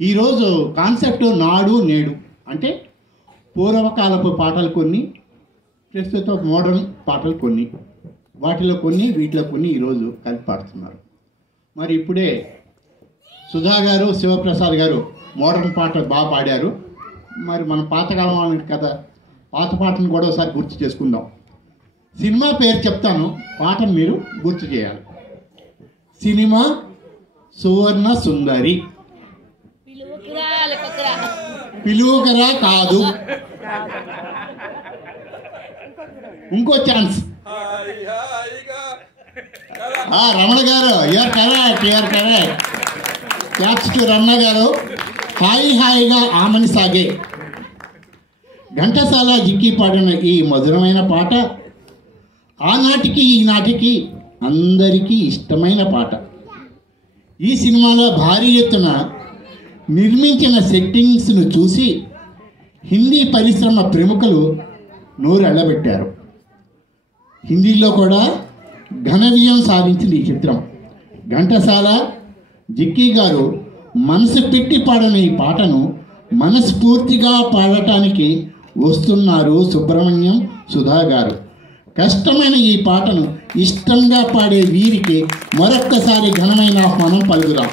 ఈరోజు కాన్సెప్ట్ నాడు నేడు అంటే పూర్వకాలపు పాటలు కొన్ని, ప్రస్తుత మోడర్న్ పాటలు కొన్ని, వాటిలో కొన్ని వీటిలో కొన్ని ఈరోజు కలిపి పాడుతున్నారు. మరి ఇప్పుడే సుధా గారు, శివప్రసాద్ గారు మోడర్న్ పాటలు బాగా పాడారు. మరి మన పాతకాలం కదా, పాత పాటను కూడా ఒకసారి గుర్తు చేసుకుందాం. సినిమా పేరు చెప్తాను, పాటను మీరు గుర్తు చేయాలి. సినిమా సువర్ణ సుందరి. పిలువకరా కాదు, ఇంకో ఛాన్స్. రమణ గారు, you're correct. Claps to Ramana గారు. హాయి హాయిగా ఆమని సాగే. ఘంటసాల జిక్కి పాడిన ఈ మధురమైన పాట ఆనాటికి ఈనాటికి అందరికీ ఇష్టమైన పాట. ఈ సినిమాలో భారీ ఎత్తున నిర్మించిన సెట్టింగ్స్ను చూసి హిందీ పరిశ్రమ ప్రముఖులు నోరెళ్ళబెట్టారు. హిందీలో కూడా ఘన విజయం సాధించింది ఈ చిత్రం. ఘంటసాల, జిక్కీ గారు మనసు పెట్టి పాడిన ఈ పాటను మనస్ఫూర్తిగా పాడటానికి వస్తున్నారు సుబ్రహ్మణ్యం, సుధా గారు. కష్టమైన ఈ పాటను ఇష్టంగా పాడే వీరికి మరొక్కసారి ఘనమైన ఆహ్వానం పలుకుదాం.